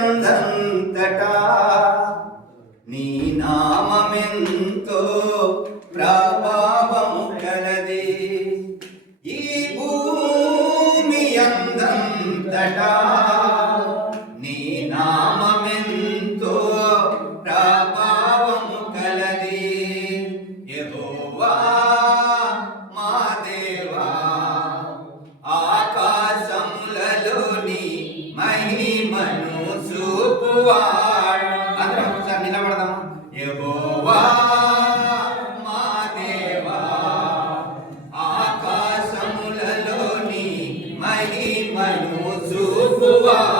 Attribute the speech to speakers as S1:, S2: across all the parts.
S1: అందంతటా నీ నామెంతో ప్రభావము కలది. ఈ భూమి అందంతటా నీ నామమెంతో ప్రభావము కలది. యెహోవా మా దేవా చూపువాడా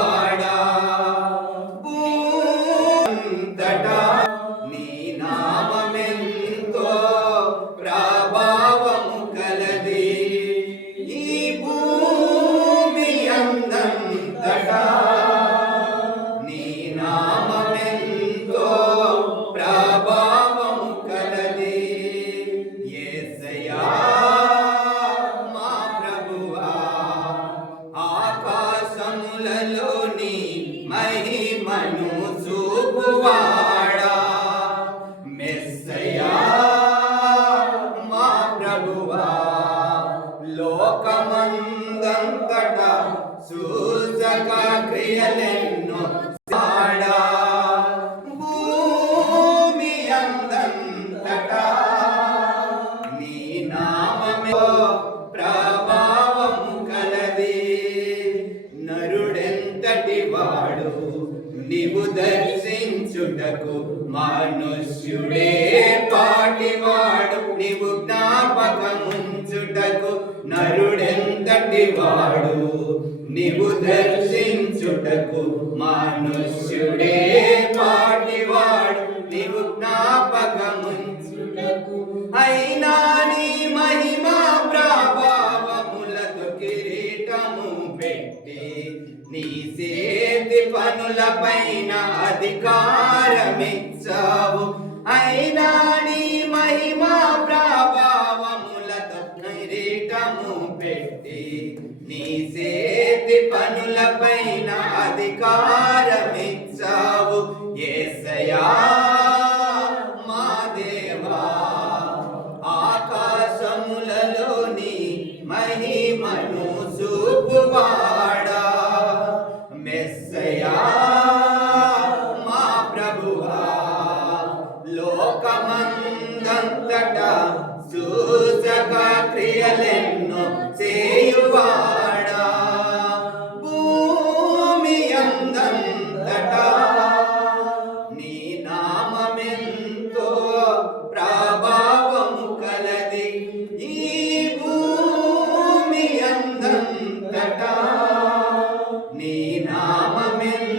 S1: సూచక క్రియలెన్నో ఆడా భూమి అందంతట. నీ నామమే ప్రభావము కలది. నరుడెంతటి వాడు నీవు దర్శించుటకు మనుష్యుడే పాటివాడు. నీవు జ్ఞాపకముంచుటకు నరుడెంతటి వాడు నీవు దర్శించుటకు మనుష్యుడే పాటివాడు. నీవు జ్ఞాపకముంచుటకు. అయినా నీ మహిమా ప్రభావములతో కిరీటము పెట్టి నీ చేతి పనులపైన అధికారమిచ్చావు. అయినా నీ మహిమా ప్రభావములతో కిరీటము పెట్టి నీ సే పనులపైన అధికారమిచ్చావు. ఏసయా మా దేవా ఆకాశములలోని మహిమను చూపువాడా. మెస్సయా మా ప్రభువా లోకమందంతటా అందంతటా నీ నామమెంతో